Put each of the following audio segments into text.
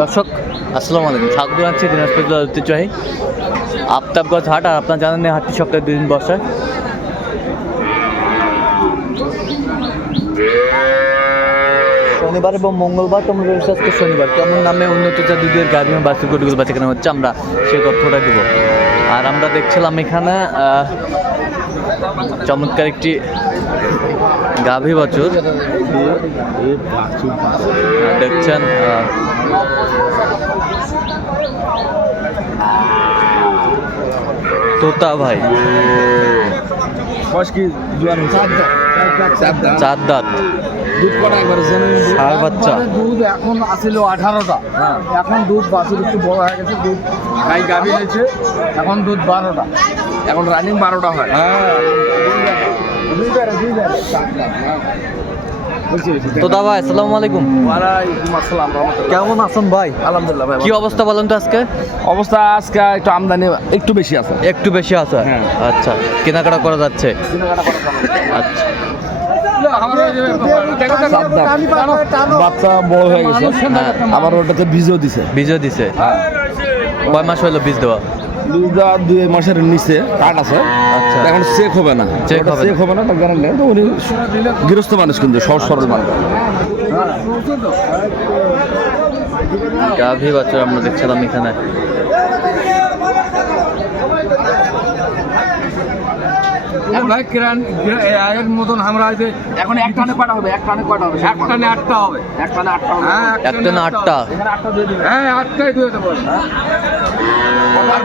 দর্শক, আসসালামু আলাইকুম। স্বাগত জানাচ্ছি দিনাজপুর ঐতিহ্যবাহী আফতাবগঞ্জ হাট, আর আপনার জানেন হাটটি সপ্তাহে দুই দিন বসে। শনিবার এবং মঙ্গলবার তোমরা রয়েছে আজকে শনিবার। কেমন নামে উন্নত জাতিদের গাড়ি এবং বাসের গরুগুলো বাচ্চা কেনা হচ্ছে, আমরা সেই তথ্যটা দিব। আর আমরা দেখছিলাম এখানে চমৎকার একটি গাভী বছর। দেখছেন তোতা ভাই। বয়স কি জোয়ান? চার দাঁত দুধ কটা একবার? বাচ্চা। দুধ এখন আসিল আঠারোটা। এখন দুধ বাছুর একটু বড় হয়ে গেছে দুধ গাই গাভী নিয়েছে এখন দুধ বারোটা। এখন রানিং বারোটা হয়। হ্যাঁ। হ্যাঁ তোতা ভাই আসসালামু আলাইকুম। ওয়ালাইকুম আসসালাম রহমতুল্লাহ। কেমন আছেন ভাই? আলহামদুলিল্লাহ ভাই কি অবস্থা বলেন তো আজকে? অবস্থা আজকে একটু আমদানি একটু বেশি আছে। একটু বেশি আছে? হ্যাঁ। আচ্ছা কেনাকাটা করা যাচ্ছে? আচ্ছা। বাচ্চা বড় হয়ে গেছে। হ্যাঁ। আবার ওটাতে বীজও দিছে। বীজও দিছে। কয় মাস হলো বীজ দেওয়া? বীজটা দুই মাসের নিচে কাট আছে। আচ্ছা। এখন চেক হবে না। চেক হবে না। তার কারণ। তো উনি গৃহস্থ মানুষ কিন্তু সহজ সরল মানুষ। গাভী বাচ্চা আমরা দেখছিলাম এখানে। ভাই কিরান এর মতন আমরা এখন এক টানে কটা হবে? এক টানে কটা হবে? এক টানে আটটা হবে। এক টানে আটটা হবে। হ্যাঁ একটা না আটটা। হ্যাঁ আটটাই দিয়ে দেবো। আর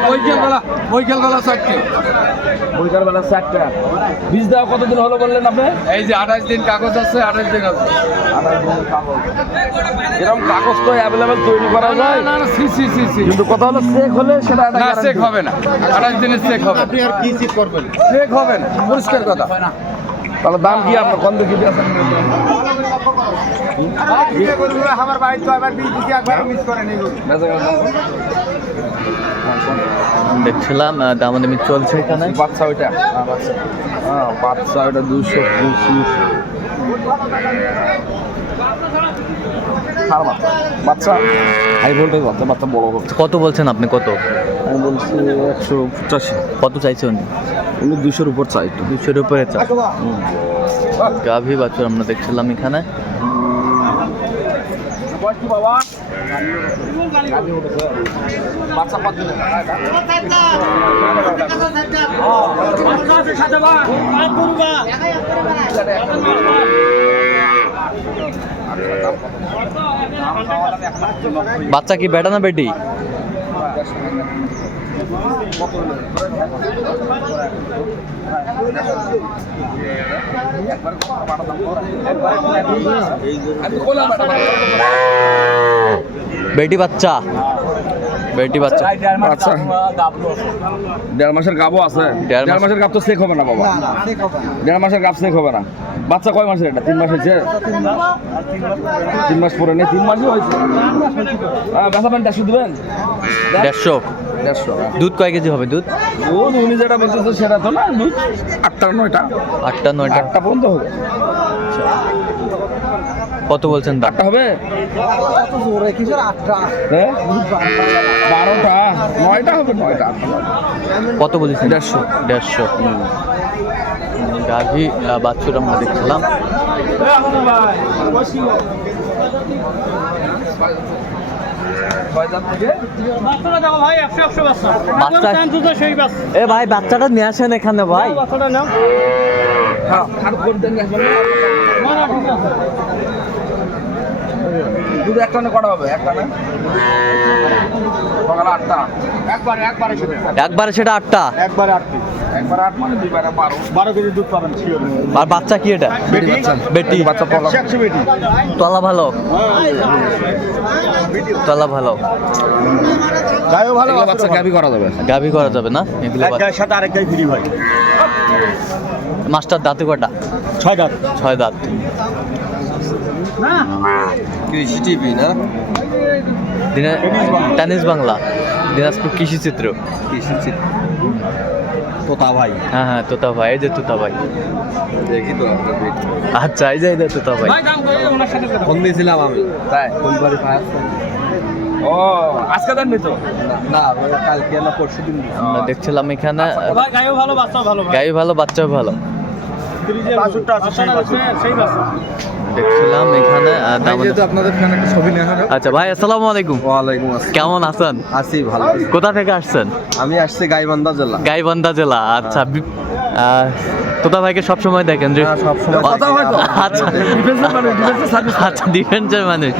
চারটে। বীজ দেওয়া কতদিন হলো বললেন আপনি? এই যে আঠাশ দিন কাগজ আছে আঠাশ দিন আছে। এরকম কাগজ তো অ্যাভেলেবেল তৈরি করা যায়। না না সি সি সি সি। কিন্তু কথা হলো চেক হলে সেটা না চেক হবে না। আঠাশ দিনের চেক হবে আপনি আর কি চেক করবেন? চেক হবে না। পরিষ্কার কথা। তাহলে দাম কি আপনার? কত কি আছেন আমার বাড়িতে আবার মিস করে দেখছিলাম দামাদামি চলছে এখানে। বাচ্চা ওইটা? হ্যাঁ বাচ্চা। ওইটা দুশো পঁচিশ বাচ্চা বাচ্চা হাই ভোল্টেজ বাচ্চা বাচ্চা বড় হচ্ছে কত বলছেন আপনি কত? আমি বলছি একশো পঁচাশি। কত চাইছে উনি? উনি দুশোর উপর চাই তো দুশোর উপরে চা গাভী বাছুর আমরা দেখছিলাম এখানে। বাবা বাচ্চা কত বাচ্চা কি বেটা না বেটি? বেটি বাচ্চা। বেটি বাচ্চা। আচ্ছা দেড় মাসের গাবও আছে। দেড় দেড় মাসের গাব তো চেক হবে না বাবা। দেড় মাসের গাব চেক হবে না। বাচ্চা কয় মাসের এটা? তিন মাস হয়েছে তিন মাস পরে নেই তিন মাসই হয়েছে। হ্যাঁ ব্যথা পান দেড়শো দেবেন? দেড়শো। দেড়শো দুধ কয় কেজি হবে দুধ? দুধ উনি যেটা বলতেছে সেটা তো না দুধ আটটা নয়টা। আটটা নয়টা। আটটা পর্যন্ত হবে। কত বলছেন দাম? হবে? হ্যাঁ বারোটা? নয়টা হবে নয়টা কত বলেছেন? দেড়শো। দেড়শো গাভী বাছুর আমরা দেখছিলাম এ ভাই বাচ্চাটা নিয়ে আসেন এখানে ভাই। আর করে একটা কটা হবে? একটা না সকাল আটটা। একবারে একবারে সেটা। একবারে সেটা আটটা? একবারে আট একবার আট মানে দুইবারে বারো। বারো কেজি দুধ পাবেন আর বাচ্চা কি এটা? বেটি। বাচ্চা বেটি। বাচ্চা পলা বেটি। তলা ভালো। তলা ভালো। গায়েও ভালো বাচ্চা গাবি করা যাবে। গাভী করা যাবে না? এগুলো এক গায়ের সাথে আরেক গায়ে ফ্রি ভাই মাস্টার দাঁতে কটা ছয় দাঁত। ছয় দাঁত। কৃষি টিভি না? টেনিস বাংলা। দিনাজপুর কৃষি চিত্র। কৃষি চিত্র। তোতা ভাই। হ্যাঁ হ্যাঁ তোতা ভাই এই যে তোতা ভাই। দেখি তো। আচ্ছা এই যে এই যে তোতা ভাই। ফোন দিয়েছিলাম আমি। তাই? ফোন করে ও আজকে দেননি তো? না কালকে না পরশু দিন দেখছিলাম এখানে ভাই গায়েও ভালো বাচ্চা ভালো ভালো বাচ্চাও ভালো। সেই দেখছিলাম এখানে যেহেতু আপনাদের ফ্যান একটা ছবি নেওয়া হবে। আচ্ছা ভাই আসসালামু আলাইকুম। ওয়ালাইকুম আসসালাম। কেমন আছেন? আছি ভালো কোথা থেকে আসছেন? আমি আসছি গাইবান্ধা জেলা। গাইবান্ধা জেলা আচ্ছা তোতা ভাইকে সবসময় দেখেন যে হ্যাঁ, কথা আচ্ছা ডিফেন্সের মানুষ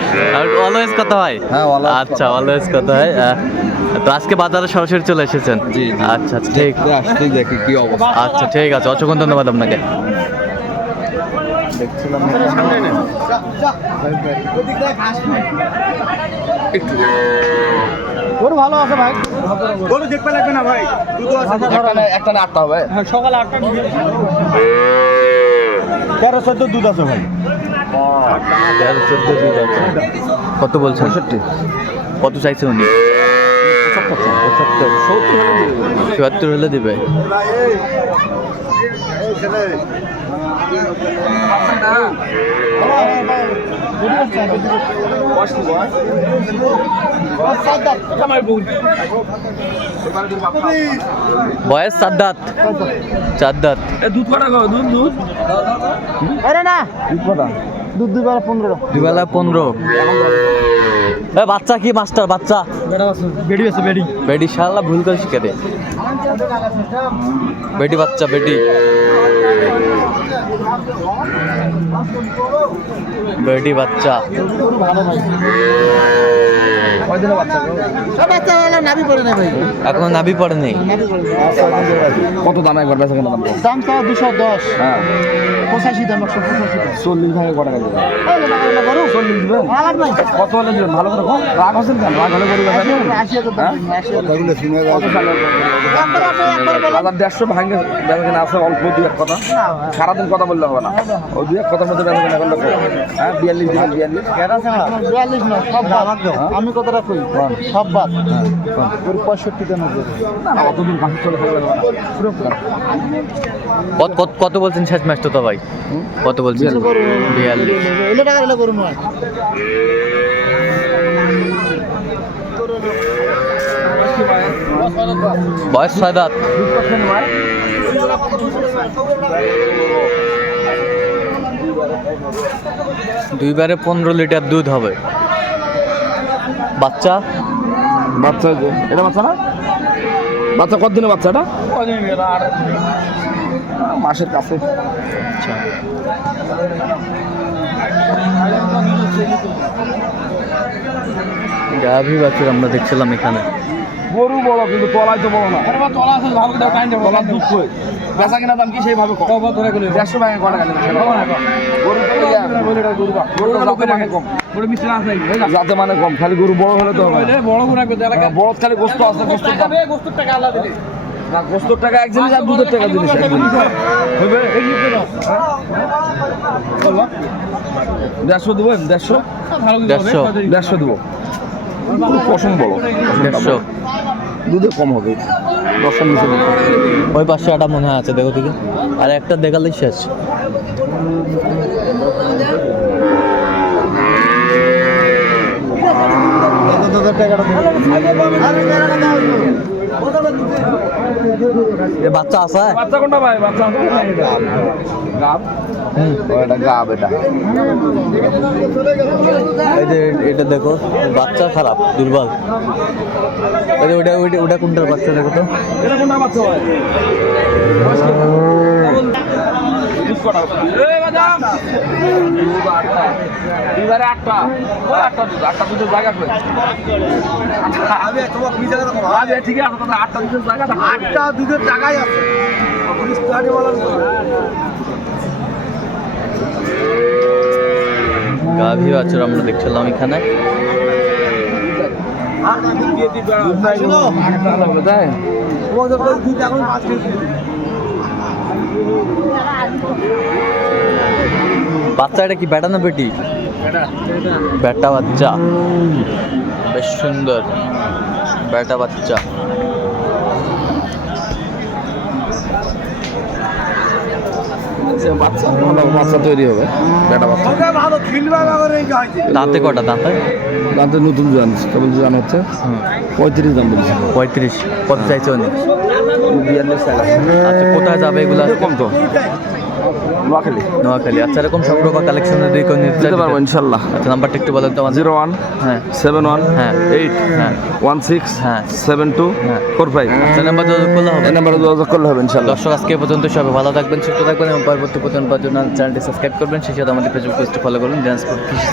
অলওয়েজ কথা হয়? হ্যাঁ, কথা অলওয়েজ কথা হয়। তো আজকে বাজারে সরাসরি চলে এসেছেন। আচ্ছা আচ্ছা ঠিক। দেখি কি অবস্থা। আচ্ছা ঠিক আছে অসংখ্য ধন্যবাদ আপনাকে। গরু ভালো আছে ভাই। গরু দেখতে লাগবে না ভাই। দুধ আছে। একটা না। একটা না আটটা হবে। হ্যাঁ সকালে আটটা তেরো চোদ্দ দুধ আছে ভাই। তেরো চোদ্দ দুধ আছে। কত বলছেন? কত চাইছে উনি? চুয়াত্তর হলে দিবে। বয়স চার দাঁত চার দাঁত দুধ কটা গো? দুধ দুধ। দুধ কটা দুধ দুই বেলা পনেরো। দুবেলা পনেরো। এ বাচ্চা কি মাস্টার? বাচ্চা। বেড়ি আছে বেড়ি। বেডি শালা ভুল করে শিখে দে। বেটি বাচ্চা বেটি বেটি বাচ্চা? এখন নাভি পড়ে নেই। কত দাম একবার বেচা কেনা দাম? কত? দাম তো দুশো দশ। হ্যাঁ। পঁচাশি দাম একশো পঁচাশি চল্লিশ ভাগে কটা গেল চল্লিশ দিবেন কত হলে ভালো করে রাগ হচ্ছেন কেন? রাগ হলে? আশি হাজার দেড়শো ভাঙে আছে অল্প দুই এক কথা। সারাদিন কথা বললে হবে না। ওই দুই এক কথার মধ্যে কেনা করলে হ্যাঁ বিয়াল্লিশ দিবেন বিয়াল্লিশ। বিয়াল্লিশ নয় সব বাদ। আমি কথাটা কই? সব বাদ। ওর পঁয়ষট্টি হবে না না অতদিন চলে থাকলে না। কত কত কত বলছেন শেষ ম্যাচটা তো ভাই? কত বলছেন? বিয়াল্লিশ। টাকা করুন বয়স ছয় দাঁত। দুইবারে পনেরো লিটার দুধ হবে। বাচ্চা? বাচ্চা এটা বাচ্চা না? বাচ্চা কত দিনের বাচ্চাটা মাসের কাছে। আচ্ছা। গাভী বাছুর আমরা দেখছিলাম এখানে। গরু বড় কিন্তু তলায় তো বড় না। তলার দুধ কই? বেচা কেনা দাম কি সেইভাবে কম? দেড়শো টাকা কটা গেলে গরু গরু মানে কম। যাতে মানে কম। খালি গরু বড় হলে তো হবে না। হ্যাঁ, বড় খালি গোস্ত আছে না গোস্তর টাকা এক জিনিস আর দুধের টাকা জিনিস? দেড়শো দেবো দেড়শো? দেড়শো। দেড়শো দেবো। পশম বড় দেড়শো। দুধে কম হবে দশটার নিচে। ওই পাশে একটা মনে হয় আছে দেখো দিকে আর একটা দেখালেই শেষ এ বাচ্চা আছে? বাচ্চা কোনটা ভাই? বাচ্চা গাব। এটা গাব এটা। এই যে এটা দেখো বাচ্চা খারাপ দুর্বল। এই ওটা ওইটা ওটা কোনটার বাচ্চা দেখো তো? এটা কোনটা বাচ্চা ভাই? দুধ কটা দুধ আটটা। আটটা দুধ আটটা দুধের জায়গা কই আমি ঠিক আছে কথা আটটা দুধের জায়গা আটটা দুধের জায়গায় আছে। গাভী বাছুর আমরা দেখছিলাম এখানে। এটা কি? বেটা না বেটি? বেটা বাচ্চা। বেশ সুন্দর। বেটা বাচ্চা। বাচ্চা তৈরি হবে। বেটা বাচ্চা। দাঁতে কটা? দাঁতে? দাঁতে নতুন জান কেবল জান হচ্ছে। পঁয়ত্রিশ দাম বলছে। পঁয়ত্রিশ। কত চাইছে উনি? বিয়াল্লিশ টাকা আচ্ছা কোথায় যাবে এগুলো? কম তো। নোয়াখালী। নোয়াখালী। আচ্ছা এরকম সব রকম কালেকশন যদি কেউ নিতে পারব ইনশাল্লাহ। আচ্ছা নাম্বারটা একটু বলেন তো আমাদের। জিরো ওয়ান হ্যাঁ। সেভেন ওয়ান হ্যাঁ। এইট হ্যাঁ। ওয়ান সিক্স হ্যাঁ। সেভেন টু হ্যাঁ। Four five. আচ্ছা নাম্বার যোগাযোগ করলে হবে? এই নাম্বারে যোগাযোগ করলে হবে ইনশাল্লাহ। দর্শক আজকে পর্যন্ত সবাই ভালো থাকবেন সুস্থ থাকবেন এবং পরবর্তী পর্যন্ত চ্যানেলটি সাবস্ক্রাইব করবেন। সেই সাথে আমাদের ফেসবুক পেজটি ফলো করুন কৃষি